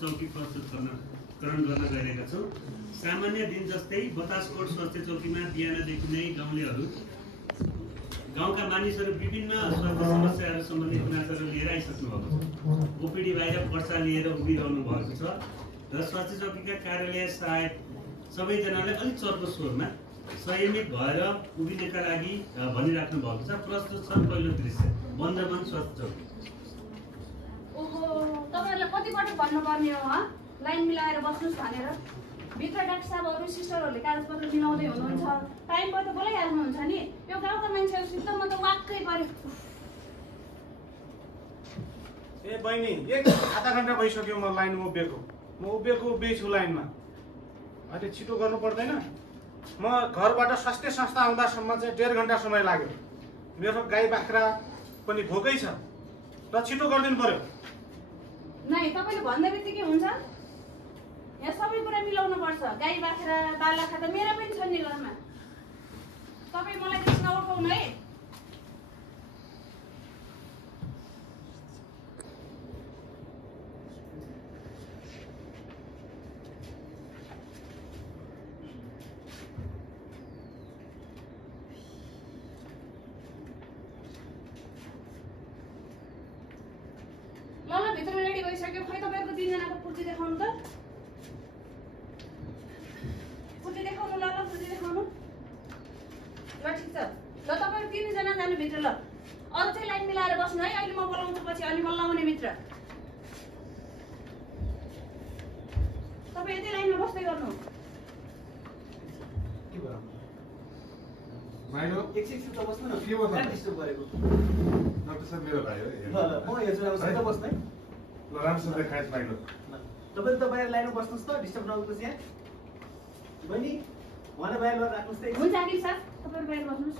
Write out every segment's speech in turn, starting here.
चौकी प्रस्तुतकरण गर्न गइरहेका छौँ। सामान्य दिन जस्तै बतासकोट स्वास्थ्य चौकीमा बिहानदेखि नै गाउँलेहरू गाउँका मानिसहरू विभिन्न स्वास्थ्य समस्याहरू सम्बन्धी गुनासोहरू लिएर आइसक्नु भएको छ। ओपिडी बाहिर पर्चा लिएर उभिरहनु भएको छ र स्वास्थ्य चौकीका कार्यालय सहायक सबैजनालाई अलिक चर्को स्वरमा संयमित भएर उभिनेका लागि भनिराख्नु भएको छ। प्रस्तुत छ पहिलो दृश्य बन्दमान स्वास्थ्य चौकी। ओहो, तपाईहरुले कति पटक भन्नुपर्ने हो लाइन मिलाएर बस्नुस् भनेर। भित्र डाक्टर साहबहरु सिस्टरहरुले कागजपत्र मिलाउँदै हुनुहुन्छ, टाइम पर त बोलाइहाल्नुहुन्छ नि। यो गाउँका मान्छेहरुसित म त वाक्कै परे। ए बहिनी, एक आधा घण्टा भइसक्यो म लाइनमा उभिएको। म उभिएको छु लाइनमा। अहिले छिटो गर्नु पर्दैन? म घरबाट स्वास्थ्य संस्था आउँदासम्म चाहिँ 1.5 घण्टा समय लाग्यो। मेरो गाई बाख्रा पनि भोकै छ र छिटो गरिदिनु पर्यो। नै तपाईले भन्दै बित्तिकै हुन्छ? यहाँ सबै कुरा मिलाउनु पर्छ। गाई बाख्रा बालाखा त मेरा पनि छन् नि घरमा। तपाई मलाई त्यसमा नउठाउनु है। भित्र रेडी भइसक्यो। खै तपाईहरुको 3 जनाको पुर्जी देखाउनु त। पुर्जी देखाउनु ल पुर्जी देखाउनु। ल ठीक छ। ल तपाईहरु 3 जना जानु भित्र ल। अरु चाहिँ लाइन मिलाएर बस्नु है। अहिले म बोलाउँछु पछि अनि बल्ल आउने भित्र। तपाई यतै लाइनमा बस्दै गर्नु। के भयो? माइलो एकछिन त बस्नु न। के भयो त? डिस्टर्ब गरेको। डाक्टर साहब मेरो भाइ हो। ल ल म हेर्छु अब सबै बस्दै। ल राम्रोसँग देखाइस् माइलो। तपाईले त बाहिर लाइनमा बस्नुस् त, डिस्टर्ब नगर्नुस् यहाँ। बहिनी उहाँले बाहिर लगेर राख्नुस् त। हुन्छ आदिल सर, तपाईहरु बाहिर बस्नुस्।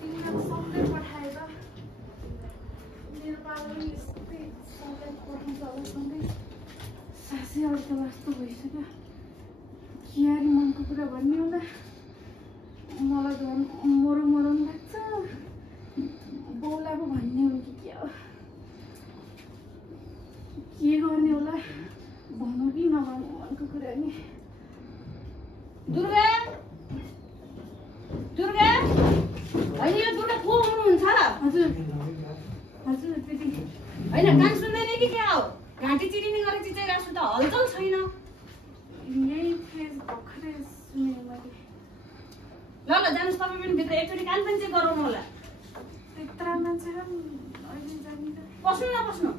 तिमीलाई सँगै पठाएर मेरो पालोले यस्तै सँगै पठाउँछ अब सँगै। सासै अर्को जस्तो भइसक्यो। कियारी मनको कुरा भन्ने होला। मलाई त मरौ मरौ लाग्छ। बौलाको भन्ने हो कि के हो? के गर्ने होला? भनौँ कि नभनौँ मनको कुरा नि। दुर्गा दुर्गा होइन यो दुर्गा को हुनुहुन्छ? हजुर हजुर दिदी होइन गान सुन्दैन कि क्या हो? घाँटी चिरिने गरेर चिचाइरहेको छु त हलचल छैन। यही फेस भर्खरै सुने मैले। ल ल जानुहोस् तपाईँ पनि भित्र एकचोटि कान पनि चेक गराउनु होला। त्यत्रा मान्छे अहिले जाने बस्नु न बस्नु।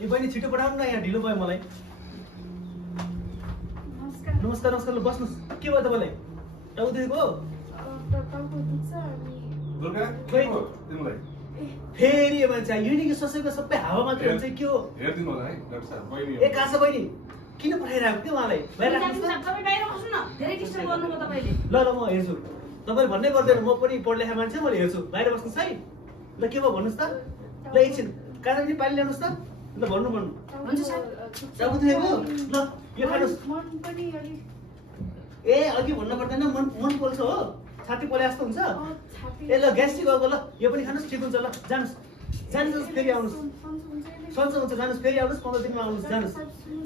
ए बहिनी छिटो पठाउनु न, यहाँ ढिलो भयो मलाई। नमस्कार नमस्कार नमस्कार, ल बस्नुस्। के भयो तपाईँलाई? टाउको दुखेको हो? टाउको दुख्छ अनि दुर्गा के हो तिमीलाई? फेरि यो मान्छे यो नि ससैको सबै हावा मात्र हुन्छ के हो? हेर्दिनु होला है डाक्टर साहब। बहिनी ए कहाँ छ बहिनी? किन पठाइरहेको थियो उहाँलाई? बाहिर राख्नुस् त। तपाईँ बाहिर बस्नु न, धेरै डिस्टर्ब गर्नुभयो तपाईँले। ल ल म हेर्छु। तपाईले भन्नै पर्दैन, म पनि पढलेखा मान्छे, मैले हेर्छु। बाहिर बस्नुहोस् है। ल के भयो भन्नुहोस् त। ल एकछिन काँडा पनि पानी ल्याउनुहोस् त। ल भन्नु हुन्छ सर। टाउको दुखेको? ल यो खानुहोस्। मन पनि अलि ए अघि भन्नु पर्दैन, मन पोल्छ हो? छाती पोले जस्तो हुन्छ। छाती ए ल ग्यास्ट्रिक भएको, ल यो पनि खानुहोस्, ठिक हुन्छ। ल जानुहोस् जानुहोस् फेरि आउनुहोस्। सन्चो हुन्छ, जानुहोस् फेरि आउनुहोस्, 15 दिनमा आउनुहोस्। जानुहोस्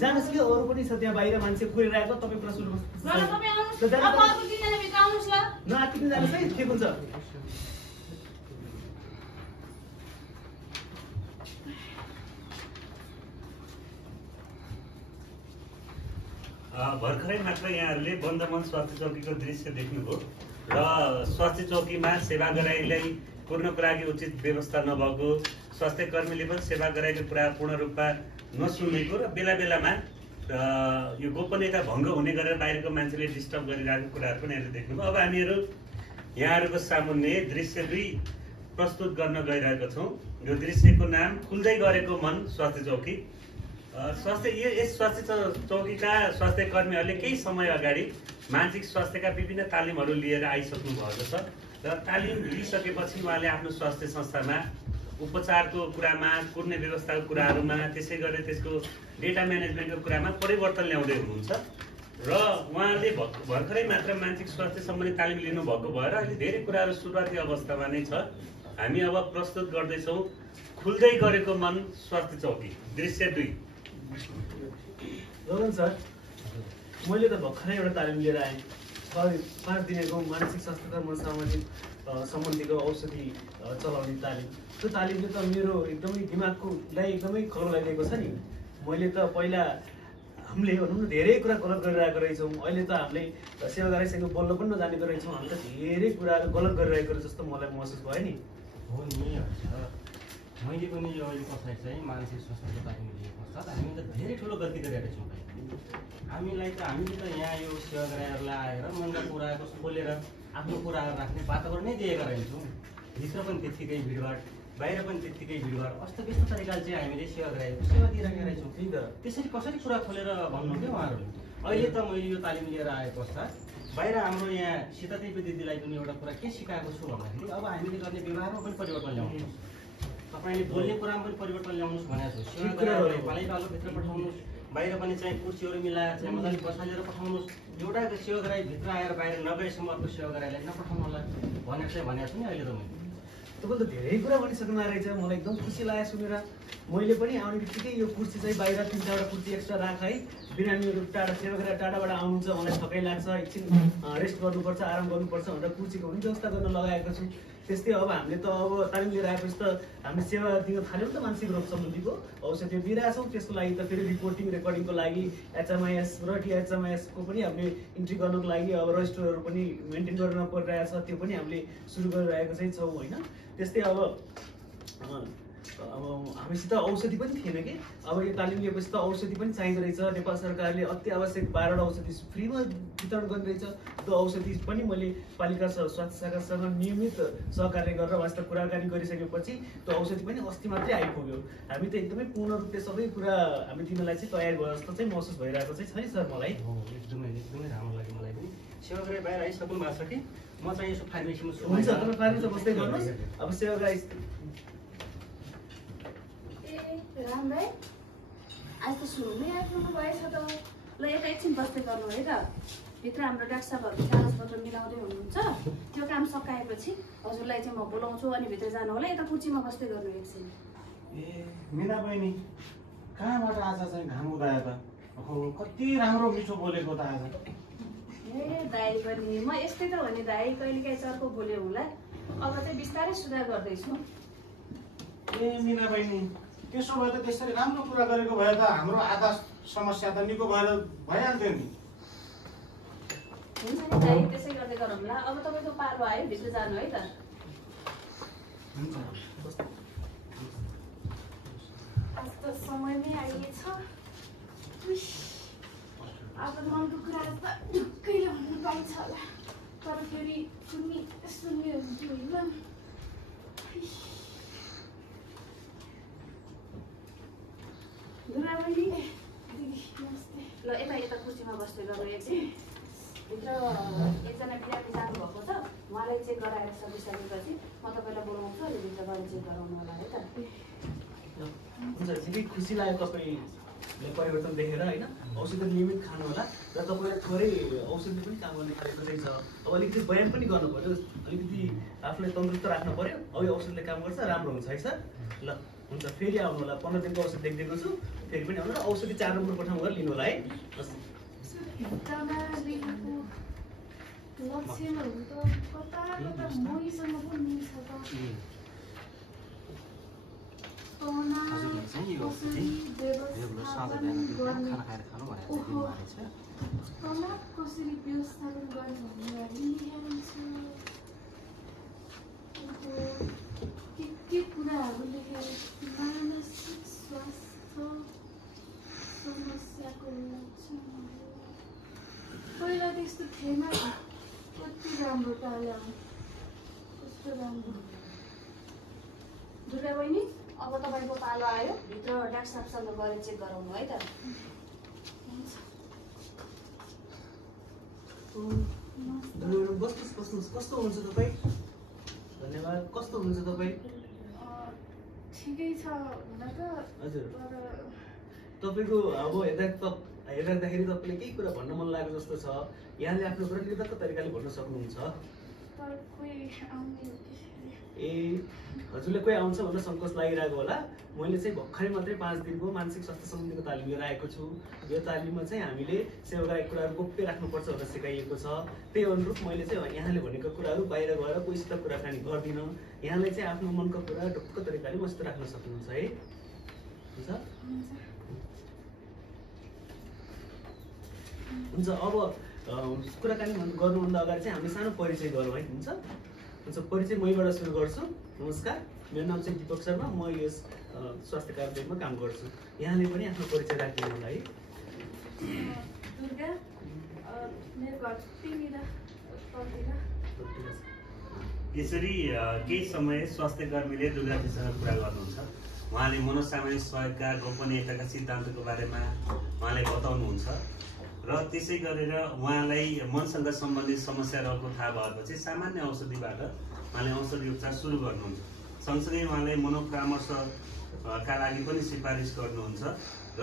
जानुहोस् कि अरू पनि छ त्यहाँ बाहिर मान्छे कुरिरहेको। तपाईँ पुरा सुन्नुहोस्। ल ल तपाईँ आउनुहोस्। अब अर्को 3 जना भित्र आउनुहोस् ल। नआत्तिनु जानुहोस् है, ठिक हुन्छ। भर्खरै मात्र यहाँहरूले बन्दमान स्वास्थ्य चौकीको दृश्य देख्नुभयो र स्वास्थ्य चौकीमा सेवा गराइलाई कुर्नको लागि उचित व्यवस्था नभएको, स्वास्थ्य कर्मीले पनि सेवा गराइको कुरा पूर्ण रूपमा नसुनेको र बेला बेलामा यो गोपनीयता भङ्ग हुने गरेर बाहिरको मान्छेले डिस्टर्ब गरिरहेको कुराहरू पनि यहाँले देख्नुभयो। अब हामीहरू यहाँहरूको सामुन्ने दृश्य 2 प्रस्तुत गर्न गइरहेका छौँ। यो दृश्यको नाम खुल्दै गरेको मन स्वास्थ्य चौकी। यस स्वास्थ्य चौकीका स्वास्थ्य कर्मीहरूले केही समय अगाडि मानसिक स्वास्थ्यका विभिन्न तालिमहरू लिएर आइसक्नु भएको छ र तालिम लिइसकेपछि उहाँले आफ्नो स्वास्थ्य संस्थामा उपचारको कुरामा, कुर्ने व्यवस्थाको कुराहरूमा, त्यसै गरी त्यसको डेटा म्यानेजमेन्टको कुरामा परिवर्तन ल्याउँदै हुनुहुन्छ र उहाँले भर्खरै मात्र मानसिक स्वास्थ्य सम्बन्धी तालिम लिनुभएको भएर अहिले धेरै कुराहरू सुरुवाती अवस्थामा नै छ हामी अब प्रस्तुत गर्दैछौँ खुल्दै गरेको मन स्वास्थ्य चौकी दृश्य 2। रमन सर, मैले त भर्खरै एउटा तालिम लिएर आएँ। 5 दिनको मानसिक स्वास्थ्य कर्म सामाजिक सम्बन्धीको औषधि चलाउने तालिम। त्यो तालिमले त मेरो एकदमै दिमागलाई एकदमै खलबलाइदिएको छ नि। मैले त पहिला हामीले भनौँ न धेरै कुरा गलत गरिरहेको रहेछौँ। अहिले त हामीले सेवागारैसँग बोल्न पनि नजानेको रहेछौँ। हामी त धेरै कुराहरू गलत गरिरहेको जस्तो मलाई महसुस भयो नि। हो नि, मैले पनि यो अहिले पछाडि चाहिँ मानसिक स्वास्थ्यको तालिम लिएको पश्चात हामी त धेरै ठुलो गल्ती गरेका छौँ। हामीले त यहाँ यो सेवाग्राहीहरूलाई आएर मनका कुराहरू खोलेर आफ्नो कुराहरू राख्ने वातावरण नै दिएका रहेछौँ। भित्र पनि त्यत्तिकै भिडभाड, बाहिर पनि त्यत्तिकै भिडभाड, अस्तव्यस्त तरिकाले चाहिँ हामीले सेवाग्राहीहरूको सेवा दिइरहेका रहेछौँ। त्यही त त्यसरी कसरी कुरा खोलेर भन्नु क्या उहाँहरूले। अहिले त मैले यो तालिम लिएर आए पश्चात बाहिर हाम्रो यहाँ सीतादेवी दिदीलाई पनि एउटा कुरा के सिकाएको छु भन्दाखेरि अब हामीले गर्ने व्यवहारमा पनि परिवर्तन ल्याउनुहोस्, तपाईँले बोल्ने कुरामा पनि परिवर्तन ल्याउनुहोस् भनेको छु। सेवाग्राहीहरूलाई पालैपालो भित्र पठाउनुहोस्, बाहिर पनि चाहिँ कुर्सीहरू मिलाएर चाहिँ मजाले बसालेर पठाउनुहोस्। एउटा सेवाग्राही भित्र आएर बाहिर नगएसम्म अर्को सेवाग्राहीलाई नपठाउनु होला भनेको चाहिँ भनेको छु नि। अहिले त तपाईँले त धेरै कुरा भनिसक्नु रहेछ। मलाई एकदम खुसी लाग्यो सुनेर। मैले पनि आउने बित्तिकै यो कुर्सी चाहिँ बाहिर 3-4वटा कुर्सी एक्स्ट्रा राख है। बिरामीहरू सेवाग्राही टाढाबाट आउनुहुन्छ, मलाई थकाइ लाग्छ, एकछिन रेस्ट गर्नुपर्छ, आराम गर्नुपर्छ भनेर कुर्सीको पनि व्यवस्था गर्न लगाएको छु। त्यस्तै अब हामीले त अब तालिम लिएर आएपछि त हामीले सेवा दिन थाल्यौँ त। मानसिक रोग सम्बन्धीको औषधि दिइरहेछौँ। त्यसको लागि त फेरि रिपोर्टिङ रेकर्डिङको लागि HMIS र DHMIS को पनि हामीले इन्ट्री गर्नको लागि अब रजिस्टरहरू पनि मेन्टेन गर्न परिरहेछ। त्यो पनि हामीले सुरु गरिरहेको चाहिँ छौँ होइन। त्यस्तै अब हामीसित औषधि पनि थिएन कि। अब यो तालिम लिएपछि त औषधि पनि चाहिँदो रहेछ। नेपाल सरकारले अति आवश्यक 12वटा औषधि फ्रीमा वितरण गरिरहेछ। त्यो औषधि पनि मैले पालिका स्वास्थ्य शाखासँग नियमित सहकार्य गरेर वास्तव कुराकानी गरिसकेपछि त्यो औषधि पनि अस्ति मात्रै आइपुग्यो। हामी त एकदमै पूर्ण रूपले सबै कुरा हामी दिनलाई चाहिँ तयार भयो जस्तो चाहिँ महसुस भइरहेको चाहिँ छ नि सर मलाई। एकदमै राम्रो लाग्यो मलाई पनि। सेवाग्राही बाहिर आइसक्नु भएको छ कि म चाहिँ यसो फार्मेसीमा छु। हुन्छ, तपाईँ फार्मेसीमा बस्दै गर्नुहोस्। अब सेवाग्राही राम भाइ, आज त सुरु नै आइपुग्नु भएछ त। ल यता एकछिन बस्दै गर्नु है त। भित्र हाम्रो डाक्टर साहबहरू कागजपत्र मिलाउँदै हुनुहुन्छ। त्यो काम सकाएपछि हजुरलाई चाहिँ म बोलाउँछु अनि भित्र जानु होला। यता कुर्सीमा बस्दै गर्नु एकछिन। मिना बहिनी, कहाँबाट आज चाहिँ घाम उदायो त? कति राम्रो मिठो बोलेको त आज। दाइ पनि म यस्तै त हो नि दाइ, कहिलेकाहीँ चर्को बोल्यो होला। अब चाहिँ बिस्तारै सुधार गर्दैछु। मिना बहिनी, त्यसो भए त त्यसरी राम्रो कुरा गरेको भए त हाम्रो आधा समस्या त निको भएर भइहाल्थ्यो नि। हुन्छ नि दाइ, त्यसै गर्दै गरौँ ल। अब तपाईँको पालो आयो, भित्र जानु है त। आज त समयमै आइएछ। आज मनको कुरा त ढुक्कैले भन्नु पाइन्छ होला, तर फेरि सुन्ने हुन्थ्यो होइन। दुर्गा बहिनी, ल यता यता कुर्सीमा बस्दै गर्नु एकछिन। भित्र एकजना बिरामी जानुभएको छ, उहाँलाई चेक गराएर सकिसकेपछि म तपाईँलाई बोलाउँछु अनि भित्र गएर चेक गराउनु होला है त। हुन्छ, धेरै खुसी लाग्यो तपाईँले परिवर्तन देखेर होइन। औषधि नियमित खानु होला र तपाईँलाई थोरै औषधि पनि काम गर्ने खालको रहेछ। अब अलिकति व्यायाम पनि गर्नु पऱ्यो, अलिकति आफूलाई तन्दुरुस्त राख्नु पऱ्यो। अब यो औषधले काम गर्छ, राम्रो हुन्छ है सर। ल हुन्छ, फेरि आउनु होला। 15 दिनको औषधि लेखिदिएको छु, फेरि पनि आउनु र औषधि 4 नम्बरको ठाउँ गएर लिनु होला है। लक्षणहरू त कता कता मसँग पनि मिल्छ त। कसरी व्यवस्थापन गर्ने, तनाव कसरी व्यवस्थापन गर्ने भनेर लेखेको छ। के कुराहरू लेखेर मानसिक स्वास्थ्य समस्याको लक्षणहरू पहिला त्यस्तो थिएन। कति राम्रो तालिम, कस्तो राम्रो। दुर्गा बहिनी, अब तपाईँको पालो आयो। भित्र डाक्टर साहबसँग गएर चेक गराउनु है त। बस्नुहोस्। कस्तो हुनुहुन्छ तपाईँ? धन्यवाद। कस्तो हुनुहुन्छ तपाईँ? ठिकै छ हुन त। हजुर, तपाईँको अब हेर्दाखेरि तपाईँले केही कुरा भन्न मन लागेको जस्तो छ। यहाँले आफ्नो कुरा निर्धक्क तरिकाले भन्न सक्नुहुन्छ। तर कोही आउने हो त्यसरी। ए हजुरले कोही आउँछ भनेर सङ्कोच लागिरहेको होला। मैले चाहिँ भर्खरै मात्रै 5 दिनको मानसिक स्वास्थ्य सम्बन्धीको तालिम लिएर आएको छु। यो तालिममा चाहिँ हामीले सेवाग्राही कुराहरू गोप्य राख्नुपर्छ भनेर सिकाइएको छ। त्यही अनुरूप मैले चाहिँ यहाँले भनेको कुराहरू बाहिर गएर कोहीसित कुराकानी गर्दिनँ। यहाँले चाहिँ आफ्नो मनको कुरा ढुक्क तरिकाले मसित राख्न सक्नुहुन्छ है। हुन्छ हुन्छ अब कुराकानी गर्नुभन्दा अगाडि चाहिँ हामी सानो परिचय गरौँ है। हुन्छ हुन्छ परिचय मैबाट सुरु गर्छु। नमस्कार, मेरो नाम चाहिँ दीपक शर्मा। म यस स्वास्थ्य कार्यालयमा काम गर्छु। यहाँले पनि आफ्नो परिचय राखिदिनु होला है। दुर्गा, मेरो घर त्यहीँनिर तलतिर। यसरी केही समय स्वास्थ्य कर्मीले दुर्गाजीसँग कुरा गर्नुहुन्छ। उहाँले मनोसामाजिक सहयोगका गोपनीयताका सिद्धान्तको बारेमा उहाँलाई बताउनुहुन्छ र त्यसै गरेर उहाँलाई मनसँग सम्बन्धित समस्या रहेको थाहा भएपछि सामान्य औषधिबाट उहाँले औषधि उपचार सुरु गर्नुहुन्छ। सँगसँगै उहाँले मनोपरामर्शका लागि पनि सिफारिस गर्नुहुन्छ र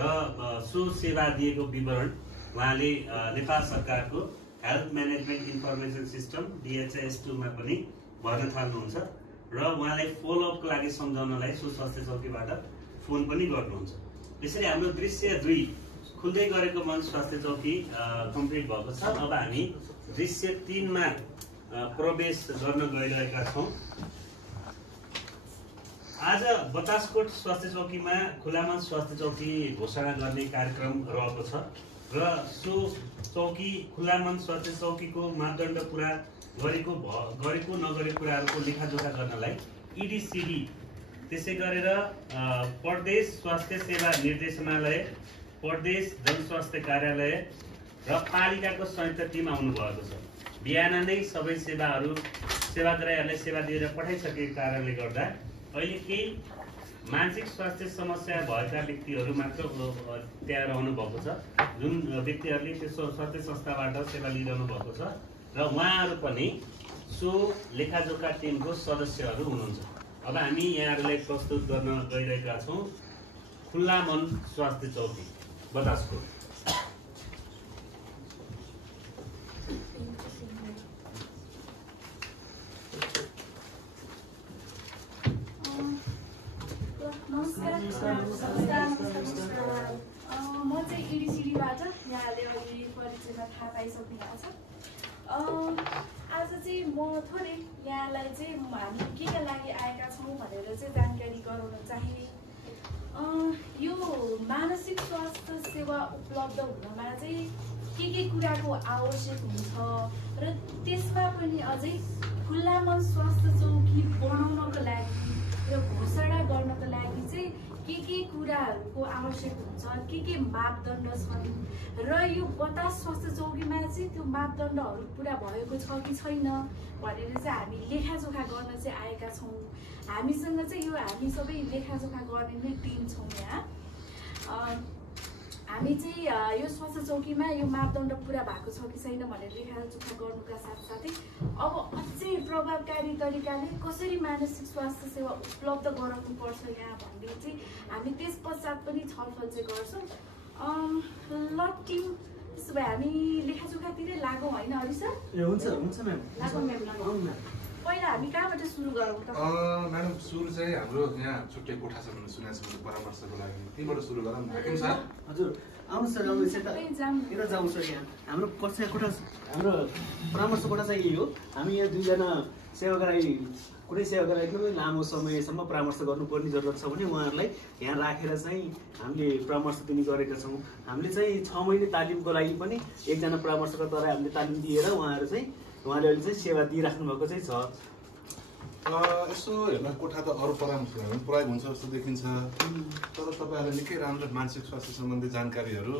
सुसेवा दिएको विवरण उहाँले नेपाल सरकारको हेल्थ म्यानेजमेन्ट इन्फर्मेसन सिस्टम DHIS2मा पनि भर्न थाल्नुहुन्छ र उहाँलाई फलोअपको लागि सम्झाउनलाई सुस्वास्थ्य चौकीबाट फोन पनि गर्नुहुन्छ। यसरी हाम्रो दृश्य 2 खुल्दै गरेको मन स्वास्थ्य चौकी कम्प्लिट भएको छ। अब हामी दृश्य 3मा प्रवेश गर्न गइरहेका छौँ। आज बतासकोट स्वास्थ्य चौकीमा खुलामा स्वास्थ्य चौकी घोषणा गर्ने कार्यक्रम रहेको छ र सो चौकी खुलामन स्वास्थ्य चौकीको मापदण्ड पुरा गरेको नगरेको कुराहरूको लेखाजोखा गर्नलाई EDCD त्यसै गरेर प्रदेश स्वास्थ्य सेवा निर्देशनालय, प्रदेश जनस्वास्थ्य कार्यालय र पालिकाको संयुक्त टिम आउनुभएको छ। बिहान नै सबै सेवाग्राहीहरूलाई सेवा दिएर पठाइसकेको कारणले गर्दा अहिले केही मानसिक स्वास्थ्य समस्या भएका व्यक्तिहरू मात्र त्यहाँ रहनु भएको छ, जुन व्यक्तिहरूले त्यो स्वास्थ्य संस्थाबाट सेवा लिइरहनु भएको छ र उहाँहरू पनि सो लेखाजोखा टिमको सदस्यहरू हुनुहुन्छ। अब हामी यहाँहरूलाई प्रस्तुत गर्न गइरहेका छौँ खुल्ला मन स्वास्थ्य चौकी बतासकोट। म चाहिँ EDCDबाट यहाँले अहिले परिचयमा थाहा पाइसक्नु भएको छ। आज चाहिँ म थोरै यहाँलाई चाहिँ हामी के लागि आएका छौँ भनेर चाहिँ जानकारी गराउन चाहे। यो मानसिक स्वास्थ्य सेवा उपलब्ध हुनमा चाहिँ के कुराको आवश्यक हुन्छ र त्यसमा पनि अझै खुल्ला मन स्वास्थ्य चौकी बनाउनको लागि र घोषणा गर्नको लागि चाहिँ के कुराहरूको आवश्यक हुन्छ, के मापदण्ड छन् र यो बतास स्वास्थ्य चौकीमा चाहिँ त्यो मापदण्डहरू पुरा भएको छ कि छैन भनेर चाहिँ हामी लेखाजोखा गर्न चाहिँ आएका छौँ। हामीसँग चाहिँ हामी सबै लेखाजोखा गर्ने नै टिम छौँ यहाँ। हामी चाहिँ यो स्वास्थ्य चौकीमा यो मापदण्ड पुरा भएको छ कि छैन भनेर लेखाजोखा गर्नुका साथसाथै अब अझै प्रभावकारी तरिकाले कसरी मानसिक स्वास्थ्य सेवा उपलब्ध गराउनुपर्छ यहाँ भन्ने चाहिँ हामी त्यस पश्चात पनि छलफल चाहिँ गर्छौँ। ल टिम, त्यसो भए हामी लेखाजोखातिरै लागौँ होइन हरि सर? हुन्छ म्याम, लागौँ म्याम, लागौँ। पहिला हामी कहाँबाट सुरु गरौँ त? म्याडम सुरु चाहिँ हाम्रो यहाँ छुट्टै कोठा छ भनेर सुनेको छु परामर्शको लागि, त्यहीबाट सुरु गरौँ न हाकिम सर। हजुर आउनु सर, आउनु यता जाउँ सर। यहाँ हाम्रो कक्षा कोठा, हाम्रो परामर्श कोठा चाहिँ यही हो। हामी यहाँ 2 जना सेवाग्राही, कुनै सेवाग्राहीको लामो समयसम्म परामर्श गर्नुपर्ने जरुरत छ भने उहाँहरूलाई यहाँ राखेर चाहिँ हामीले परामर्श दिने गरेका छौँ। हामीले चाहिँ 6 महिने तालिमको लागि पनि एकजना परामर्शकर्तालाई हामीले तालिम दिएर उहाँले अहिले चाहिँ सेवा दिइराख्नु भएको चाहिँ छ। यसो हेर्दा कोठा त अरू परामर्शहरू प्रयोग हुन्छ जस्तो देखिन्छ, तर तपाईँहरूले निकै राम्रो मानसिक स्वास्थ्य सम्बन्धी जानकारीहरू,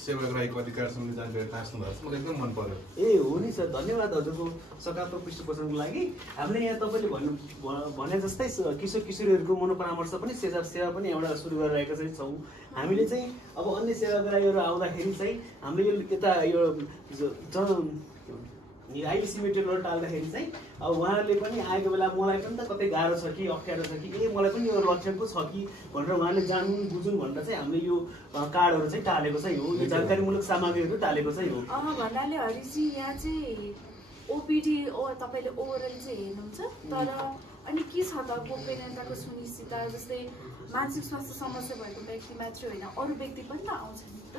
सेवाग्राहीको अधिकार सम्बन्धी जानकारी तास्नु भएको छ, मलाई एकदम मन पर्यो। ए हो नि सर, धन्यवाद हजुरको सकारात्मक पृष्ठपोषणको लागि। हामीले यहाँ तपाईँले भने जस्तै किशोर किशोरीहरूको मनोपरामर्श पनि सेवा पनि एउटा सुरु गरिरहेका चाहिँ छौँ। हामीले चाहिँ अब अन्य सेवाग्राहीहरू आउँदाखेरि चाहिँ हामीले यो यता यो आइसी मेटेरियल टाल्दाखेरि चाहिँ अब उहाँहरूले पनि आएको बेला मलाई पनि त कतै गाह्रो छ कि अप्ठ्यारो छ कि मलाई पनि यो लक्षण पो छ कि भनेर उहाँले जानुन् बुझुन् भनेर चाहिँ हामीले यो कार्डहरू चाहिँ टालेको चाहिँ हो, यो जानकारीमूलक सामग्रीहरू टालेको चाहिँ हो। भन्नाले हरिजी यहाँ चाहिँ ओपिडी तपाईँले ओभरअल चाहिँ हेर्नुहुन्छ, तर अनि के छ त गोपनीयताको सुनिश्चितता जस्तै मानसिक स्वास्थ्य समस्या भएको व्यक्ति मात्रै होइन अरू व्यक्ति पनि त आउँछ नि त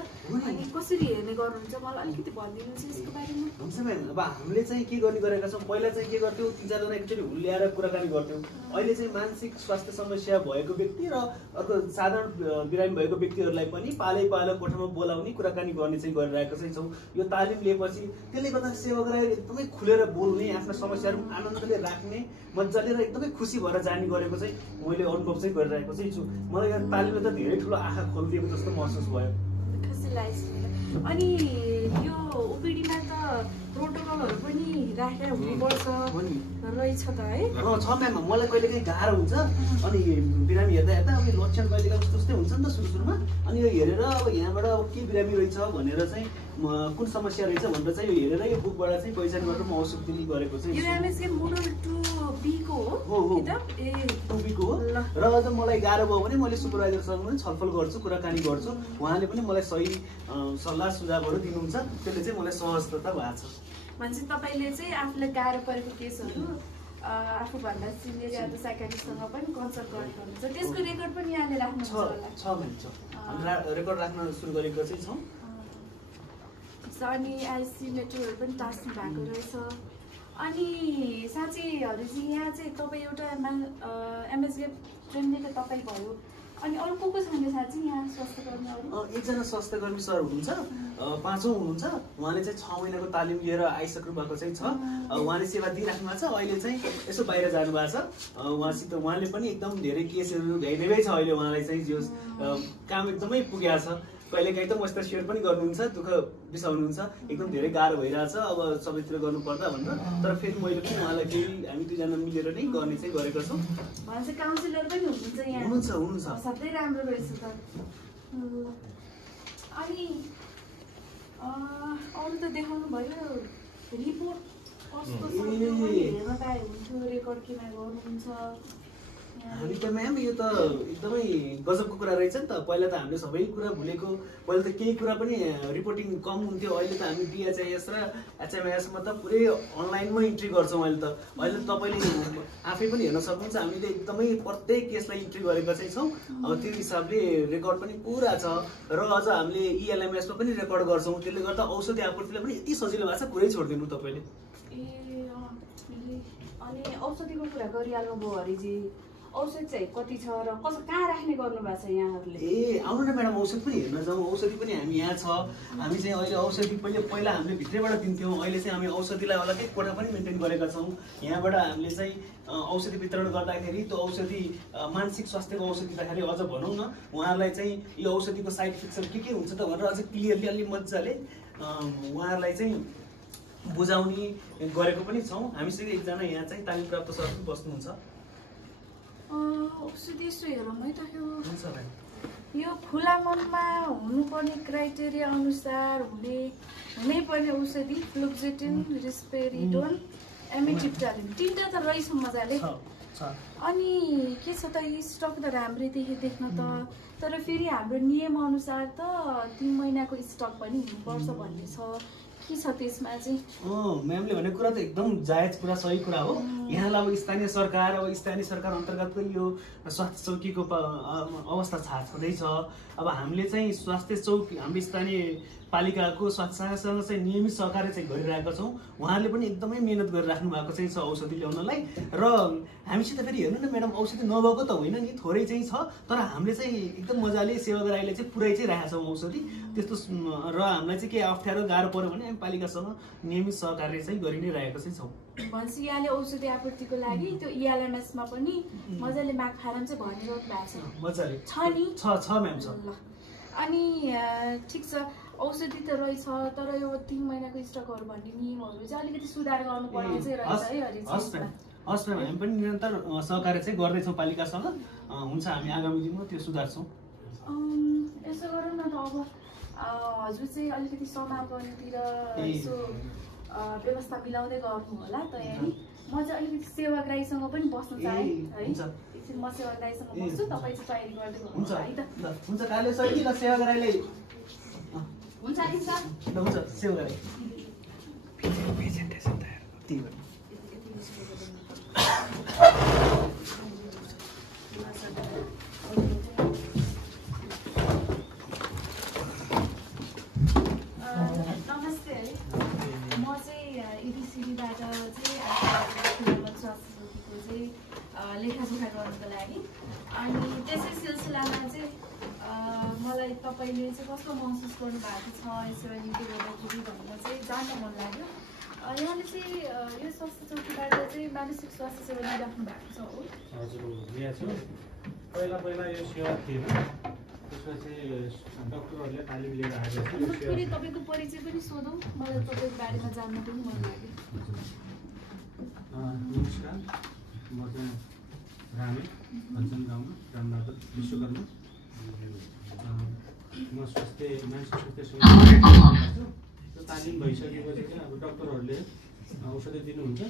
अनि कसरी हेर्ने गर्नुहुन्छ मलाई अलिकति भनिदिनुहोस् यसको बारेमा हुन्छ म्याम अब हामीले चाहिँ के गर्ने गरेका छौँ पहिला चाहिँ के गर्थ्यौँ 3-4 जना एकचोटि हुल्याएर कुराकानी गर्थ्यौँ अहिले चाहिँ मानसिक स्वास्थ्य समस्या भएको व्यक्ति र अर्को साधारण बिरामी भएको व्यक्तिहरूलाई पनि पालै पालो कोठामा बोलाउने कुराकानी गर्ने चाहिँ गरिरहेका चाहिँ छौँ यो तालिम लिएपछि त्यसले गर्दा सेवाग्राही एकदमै खुलेर बोल्ने आफ्ना समस्याहरू आनन्दले राख्ने मजाले र एकदमै खुसी भएर जाने गरेको चाहिँ मैले अनुभव चाहिँ गरिरहेको चाहिँ छु मलाई यो तालिमले त धेरै ठुलो आँखा खोलिदिएको जस्तो महसुस भयो खुसी लाग्छ अनि यो ओपिडीमा त प्रोटोकलहरू पनि राखेर हुनुपर्छ रहेछ त है छ म्याम मलाई कहिलेकाहीँ गाह्रो हुन्छ अनि बिरामी हेर्दा हेर्दा अब लक्षण कहिलेकाहीँ उस्तो उस्तै हुन्छ नि त सुरुमा अनि यो हेरेर अब यहाँबाट अब के बिरामी रहेछ भनेर चाहिँ कुन समस्या रहेछ भनेर चाहिँ यो हेरेर यो बुकबाट चाहिँ पहिचान गरेर म औषध दिने गरेको चाहिँ यो एमएसके मोडल 2B को हो किताब ए 2B को हो र अझ मलाई गाह्रो भयो भने मैले सुपरभाइजरसँग पनि छलफल गर्छु कुराकानी गर्छु उहाँले पनि मलाई सही सल्लाह सुझावहरू दिनुहुन्छ त्यसले चाहिँ मलाई सहजता भएको छ मान्छे तपाईँले चाहिँ आफूलाई गाह्रो परेको केसहरू आफूभन्दा सिनियर या त साइकाट्रिस्टसँग पनि कन्सल्ट गरेको हुन्छ त्यसको रेकर्ड पनि यहाँले राख्नुहुन्छ होला छ म्याम छ हामी रेकर्ड राख्न सुरु गरेको चाहिँ छौँ अनि आइसी मेट्रोहरू पनि टास्नु भएको रहेछ अनि साँच्चैहरू चाहिँ यहाँ चाहिँ तपाईँ एउटा एमएसगे ट्रेनिङ त तपाईँ भयो अनि अरू को छैन साँच्चै यहाँ स्वास्थ्यकर्मीहरू एकजना स्वास्थ्यकर्मी सर हुनुहुन्छ 5औं हुनुहुन्छ उहाँले चाहिँ 6 महिनाको तालिम लिएर आइसक्नु भएको चाहिँ छ उहाँले सेवा दिइराख्नु भएको छ अहिले चाहिँ यसो बाहिर जानु भएको छ उहाँसित उहाँले पनि एकदम धेरै केसहरू भ्याइदिएकै छ अहिले उहाँलाई चाहिँ जो काम एकदमै पुगेको छ कहिलेकाहीँ त मसित सेयर पनि गर्नुहुन्छ दुःख बिसाउनुहुन्छ एकदम धेरै गाह्रो भइरहेछ अब सबैतिर गर्नुपर्दा भनेर तर फेरि मैले पनि उहाँलाई फेरि हामी 2 जना मिलेर नै गर्ने चाहिँ गरेका छौँ भन्छ काउन्सिलर पनि हुनुहुन्छ यहाँ हुनुहुन्छ सबै राम्रो रहेछ त अनि अरू त देखाउनु भयो रिपोर्ट कस्तो छ हेर्न पाए हुन्थ्यो रेकर्ड केमा गर्नुहुन्छ हामी त म्याम यो त एकदमै गजबको कुरा रहेछ नि त पहिला त हामीले सबै कुरा भुलेको पहिला त केही कुरा पनि रिपोर्टिङ कम हुन्थ्यो अहिले त हामी डिएचआइएस र एचएमआइएसमा त पुरै अनलाइनमै इन्ट्री गर्छौँ अहिले त तपाईँले आफै पनि हेर्न सक्नुहुन्छ हामीले एकदमै प्रत्येक केसलाई इन्ट्री गरेका चाहिँ छौँ अब त्यो हिसाबले रेकर्ड पनि पुरा छ र अझ हामीले इएलएमएसमा पनि रेकर्ड गर्छौँ त्यसले गर्दा औषधि आपूर्तिलाई पनि यति सजिलो भएको छ कुरै छोडिदिनु तपाईँले अनि औषधिको कुरा गरिहाल्नु भयो हरिजी औषध चाहिँ कति छ र कहाँ राख्ने गर्नु भएको छ यहाँहरूले आउनु न म्याडम औषध पनि हेर्न जाउँ औषधि पनि हामी यहाँ छ हामी चाहिँ अहिले औषधि पहिला हामीले भित्रैबाट दिन्थ्यौँ अहिले चाहिँ हामी औषधिलाई अलग्गै कोठा पनि मेन्टेन गरेका छौँ यहाँबाट हामीले चाहिँ औषधि वितरण गर्दाखेरि त्यो औषधि मानसिक स्वास्थ्यको औषधिदाखेरि अझ भनौँ न उहाँहरूलाई चाहिँ यो औषधिको साइड इफेक्ट्सहरू के हुन्छ त भनेर अझ क्लियरली अलि मजाले उहाँहरूलाई चाहिँ बुझाउने गरेको पनि छौँ हामीसँग एकजना यहाँ चाहिँ तालिम प्राप्त सर पनि बस्नुहुन्छ औषधि यसो हेरौँ है त यो खुला मनमा हुनुपर्ने क्राइटेरिया अनुसार हुनैपर्ने औषधि फ्लुक्जेटिन रिस्पेरिडोन एमिट्रिप्टालिन 3टा त रहेछ मजाले अनि के छ त स्टक त राम्रै देख्न त तर फेरि हाम्रो नियम अनुसार त 3 महिनाको स्टक पनि हुनुपर्छ भन्ने छ के छ त्यसमा चाहिँ म्यामले भनेको कुरा त एकदम जायज कुरा सही कुरा हो यहाँलाई अब स्थानीय सरकार अन्तर्गतको यो स्वास्थ्य चौकीको अवस्था छँदैछ अब हामीले चाहिँ स्वास्थ्य चौकी हाम्रो स्थानीय पालिकाको स्वास्थ्यसँग चाहिँ नियमित सहकार्य चाहिँ गरिरहेका छौँ उहाँहरूले पनि एकदमै मिहिनेत गरिराख्नु भएको चाहिँ छ औषधि ल्याउनलाई र हामीसित फेरि हेर्नु न म्याडम औषधि नभएको त होइन नि थोरै चाहिँ छ तर हामीले चाहिँ एकदम मजाले सेवाग्राहीले चाहिँ पुऱ्याइ चाहिँ राखेका छौँ औषधि त्यस्तो र हामीलाई चाहिँ के अप्ठ्यारो गाह्रो पऱ्यो भने हामी पालिकासँग नियमित सहकार्य चाहिँ गरि नै रहेको चाहिँ छौँ भन्छ यहाँले औषधि आपूर्तिको लागि त्यो इएलएमएसमा पनि मजाले माग फारम चाहिँ भनिरहनु भएको छ मजाले छ नि छ म्याम छ अनि ठिक छ औषधि त रहेछ तर यो 3 महिनाको स्टकहरू भन्ने नियमहरू चाहिँ अलिकति सुधार गर्नुपर्ने चाहिँ रहेछ है हस् म्याम हामी पनि निरन्तर सहकार्य चाहिँ गर्दैछौँ पालिकासँग हुन्छ हामी आगामी दिनमा त्यो सुधार्छौँ यसो गरौँ न त अब हजुर चाहिँ अलिकति समापनतिर यसो व्यवस्था मिलाउँदै गर्नु होला तयारी म चाहिँ अलिकति सेवाग्राहीसँग पनि बस्नु चाहेँ है एकछिन म सेवाग्राहीसँग बस्छु तपाईँ चाहिँ तयारी गर्दै गर्नुहुन्छ है त हुन्छ काले सही ल सेवाग्राहीले हुन्छ नि सर हुन्छ सेवाग्राही गर्नको लागि। अनि त्यसै सिलसिलामा चाहिँ मलाई तपाईँले चाहिँ कस्तो महसुस गर्नुभएको छ सेवा नियुक्ति गर्दाखेरि भनेर चाहिँ जान्न मन लाग्यो। यहाँले चाहिँ यो स्वास्थ्य चौकीबाट चाहिँ मानसिक स्वास्थ्य सेवा दिइराख्नु भएको छ हो? हजुर यहाँ छ। पहिला यो सेवा थिएन, त्यसमा चाहिँ डक्टरहरूले तालिम लिएर आएको थियो। फेरि तपाईँको परिचय पनि सोधौँ, मलाई तपाईँको बारेमा जान्न पनि मन लाग्यो। नमस्कार, म चाहिँ रामे भन्छन् गाउँमा रामनाथ विश्वकर्मा। म मानसिक स्वास्थ्य सेवा छु। त्यो तालिम भइसकेपछि चाहिँ अब डक्टरहरूले औषधि दिनुहुन्छ।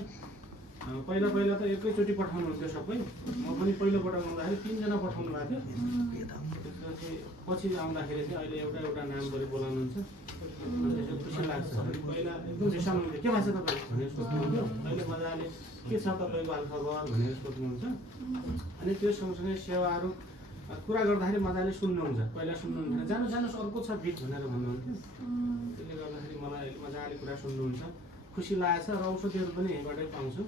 पहिला त एकैचोटि पठाउनुहुन्थ्यो सबै। म पनि पहिलो पठाउँदाखेरि 3 जना पठाउनु भएको थियो। त्यसपछि पछि आउँदाखेरि चाहिँ अहिले एउटा नाम गरी बोलाउनुहुन्छ। त्यसो खुसी लाग्छ। पहिला एकदम रिसाउनुहुन्थ्यो, के भएको छ तपाईँ भनेर सोध्नुहुन्थ्यो। अहिले मजाले के छ तपाईँको हालखबर भनेर सोध्नुहुन्छ। अनि त्यो सँगसँगै सेवाहरू कुरा गर्दाखेरि मजाले सुन्नुहुन्छ। पहिला सुन्नुहुन्थेन, जानुहोस् अर्को छ बिट भनेर भन्नुहुन्थ्यो। त्यसले गर्दाखेरि मलाई मजाले कुरा सुन्नुहुन्छ, खुसी लागेछ। र औषधिहरू पनि यहीँबाटै पाउँछु।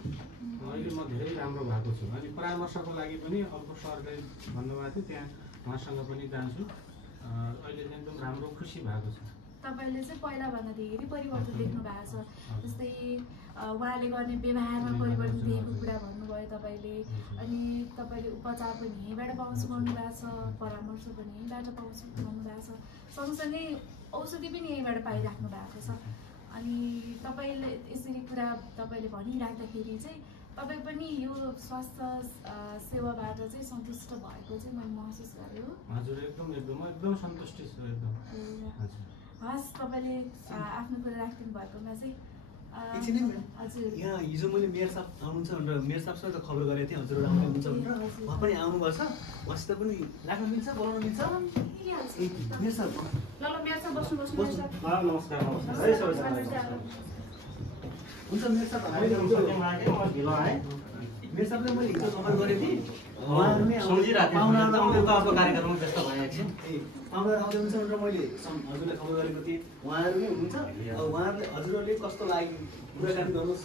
अहिले म धेरै राम्रो भएको छु। अनि परामर्शको लागि पनि अर्को सरले भन्नुभएको थियो, त्यहाँ उहाँसँग पनि जान्छु। अहिले चाहिँ एकदम राम्रो खुसी भएको छ। तपाईँले चाहिँ पहिलाभन्दा धेरै परिवर्तन देख्नु भएको छ। जस्तै उहाँले गर्ने व्यवहारमा परिवर्तन दिएको कुरा भन्नुभयो तपाईँले। अनि तपाईँले उपचार पनि यहीँबाट पाउँछु भन्नुभएको छ, परामर्श पनि यहीँबाट पाउँछु भन्नुभएको छ, सँगसँगै औषधि पनि यहीँबाट पाइराख्नु भएको छ। अनि तपाईँले यसरी कुरा तपाईँले भनिराख्दाखेरि चाहिँ तपाईँ पनि यो स्वास्थ्य सेवाबाट चाहिँ सन्तुष्ट भएको चाहिँ मैले महसुस गरेँ हो। हजुर एकदम सन्तुष्टि छु एकदम। हस्, तपाईँले आफ्नो कुरा राखिदिनु भएकोमा चाहिँ एकछिन है हजुर। यहाँ हिजो मैले मेयर साहब आउनुहुन्छ भनेर मेयर साहबसँग खबर गरेको थिएँ, हजुरहरू आउनुहुन्छ भनेर। उहाँ पनि आउनुभएको छ। उहाँसित पनि राख्न मिल्छ, बोलाउन मिल्छ? मेयर साहब ल मेयर साहब बस्नु। नमस्कार। हुन्छ मेयर साहब, मेयर साहबले मैले हिजो खबर गरेको थिएँ। उहाँहरू नै पाहुनाहरू आउँदै कार्यक्रममा व्यस्त भइरहेको छु। पाहुनाहरू आउँदै हुन्छ भनेर मैले हजुरलाई खबर गरेको थिएँ। उहाँहरू नै हुनुहुन्छ। अब उहाँहरूले हजुरहरूले कस्तो लाग्यो कुराकानी गर्नुहोस्।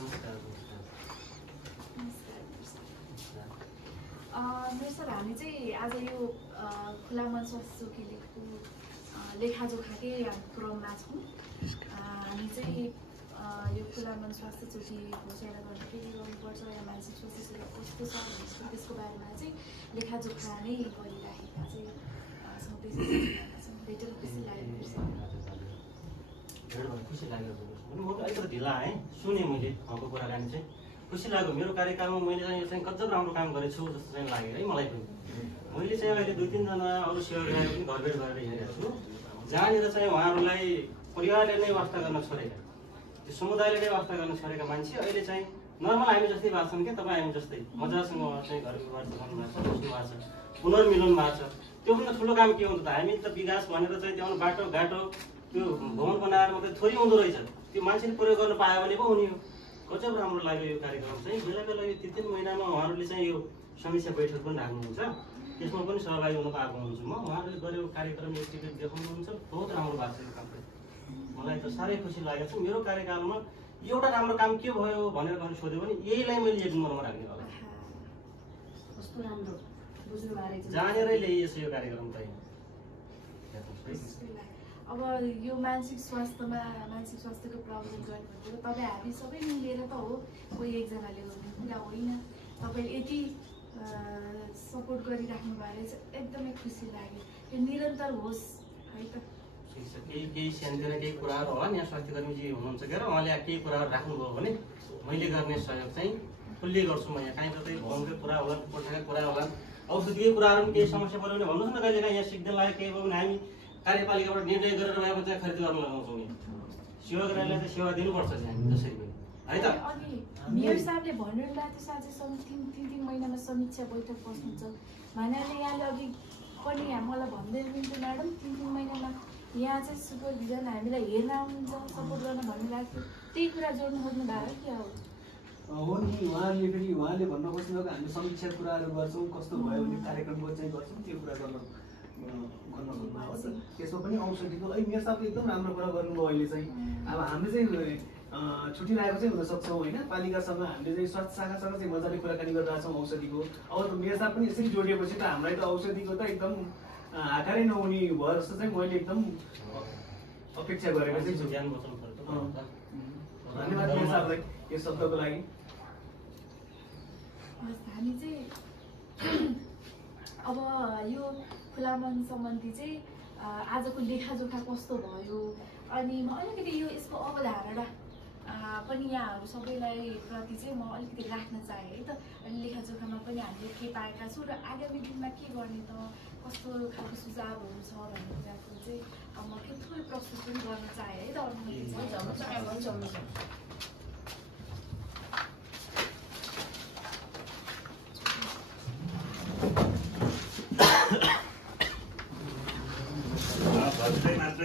मेरो सर, हामी चाहिँ आज यो खुला मन स्वास्थ्य चौकीको लेखाजोखाकै क्रममा छौँ। हामी चाहिँ यो खुला मन स्वास्थ्य चौकी घोषणा गर्न के गर्नुपर्छ या मानसिक स्वास्थ्य सेवा कस्तो छ त्यसको बारेमा चाहिँ लेखाजोखा नै गरिराखेका चाहिँ भेटेर खुसी लाग्यो। खुसी लाग्यो। म अलिकति ढिला आएँ, सुनेँ मैले उहाँको कुराकानी चाहिँ खुसी लाग्यो। मेरो कार्यकालमा मैले चाहिँ यो चाहिँ गजब राम्रो काम गरेको छु जस्तो चाहिँ लाग्यो है मलाई पनि। मैले चाहिँ अहिले 2-3 जना अरू सेवाग्राही पनि घरबेर गरेर हिँडेको छु, जहाँनिर चाहिँ उहाँहरूलाई परिवारले नै वास्ता गर्न छोडेका, त्यो समुदायले नै वास्ता गर्न छोडेका मान्छे अहिले चाहिँ नर्मल हामी जस्तै भएको छन् क्या, तपाईँ हामी जस्तै मजासँग चाहिँ घर व्यवहार चलाउनु भएको छ, बस्नु भएको छ, पुनर्मिलन भएको छ। त्योभन्दा ठुलो काम के हुन्छ त? हामी त विकास भनेर चाहिँ त्यो बाटोघाटो त्यो भवन बनाएर मात्रै थोरै हुँदो रहेछ। त्यो मान्छेले प्रयोग गर्न पायो भने पो हुने हो। गजब राम्रो लाग्यो यो कार्यक्रम चाहिँ। बेला बेला यो 3-3 महिनामा उहाँहरूले चाहिँ यो समीक्षा बैठक पनि राख्नुहुन्छ, त्यसमा पनि सहभागी हुन पाएको हुन्छु म। उहाँहरूले गरेको कार्यक्रम एक्टिभिटी देखाउनुहुन्छ, बहुत राम्रो भएको छ यो काम चाहिँ। मलाई त साह्रै खुसी लागेको छ। मेरो कार्यकालमा एउटा राम्रो काम के भयो भनेर गएर सोध्यो भने यहीलाई मैले 1 नम्बरमा राख्ने होला। कस्तो राम्रो बुझ्नु भएको छ। जानेरै ल्याइएछ यो कार्यक्रम त। अब यो मानसिक स्वास्थ्यको प्रावधान गर्नुभएको तपाईँ हामी सबै मिलेर त हो, कोही एकजनाले गर्ने कुरा होइन। तपाईँले यति सपोर्ट गरिराख्नु भएको रहेछ, एकदमै खुसी लाग्यो। यो निरन्तर होस् है त। केही सानोतिनो केही कुराहरू होला नि, यहाँ स्वास्थ्यकर्मीजी हुनुहुन्छ के उहाँले केही कुराहरू राख्नुभयो भने मैले गर्ने सहयोग चाहिँ फुल्ली गर्छु म। यहाँ काहीँ कतै भवनकै कुरा होला, कोठाकै कुरा होला, औषधिकै कुराहरू पनि केही समस्या पऱ्यो भने भन्नुहोस् न। कहिले काहीँ यहाँ सिक्दैन लाग्यो केही भयो भने हामी कार्यपालिकाबाट निर्णय गरेर भए पनि चाहिँ खरिद गर्न लगाउँछौँ। नि सेवाग्राहीलाई चाहिँ सेवा दिनुपर्छ चाहिँ हामी जसरी पनि है त। अघि मेयर साहबले भन्नुभएको थियो साँझै 3 महिनामा समीक्षा बैठक बस्नुहुन्छ भनेर यहाँले अघि पनि मलाई भन्दै हुनुहुन्थ्यो म्याडम, 3 महिनामा यहाँ चाहिँ सुपरभिजन हामीलाई हेर्न आउनुहुन्छ, सपोर्ट गर्न भन्नुभएको थियो। त्यही कुरा जोड्नु खोज्नु भएको के हो? हो नि, उहाँले भन्न खोज्नुभएको हामी समीक्षा कुराहरू गर्छौँ, कस्तो भयो भने कार्यक्रमको चाहिँ गर्छौँ, त्यो कुरा गर्न खोज्नुभएको छ। त्यसमा पनि औषधिको मेयर साहबले एकदम राम्रो कुरा गर्नुभयो। अहिले चाहिँ अब हामी चाहिँ छुटिरहेको चाहिँ हुनसक्छौँ होइन। पालिकासँग हामीले चाहिँ स्वास्थ्य शाखासँग चाहिँ मजाले कुराकानी गरिरहेको छौँ औषधिको। अब त मेयर साहब पनि यसरी जोडिएपछि त हामीलाई त औषधिको त एकदम आकारै नहुने भयो जस्तो चाहिँ मैले एकदम अपेक्षा गरेको चाहिँ छु। धन्यवाद मेयर साहबलाई यो शब्दको लागि। हामी चाहिँ अब यो खुला मन सम्बन्धी चाहिँ आजको लेखाजोखा कस्तो भयो अनि म अलिकति यसको अवधारणा पनि यहाँहरू सबैलाई प्रति चाहिँ म अलिकति राख्न चाहेँ है त। अनि लेखाजोखामा पनि हामीले के पाएका छौँ र आगामी दिनमा के गर्ने त, कस्तो खालको सुझावहरू छ भन्ने कुराको चाहिँ म थोरै प्रस्तुत पनि गर्न चाहेँ है त। हजुरले मात्र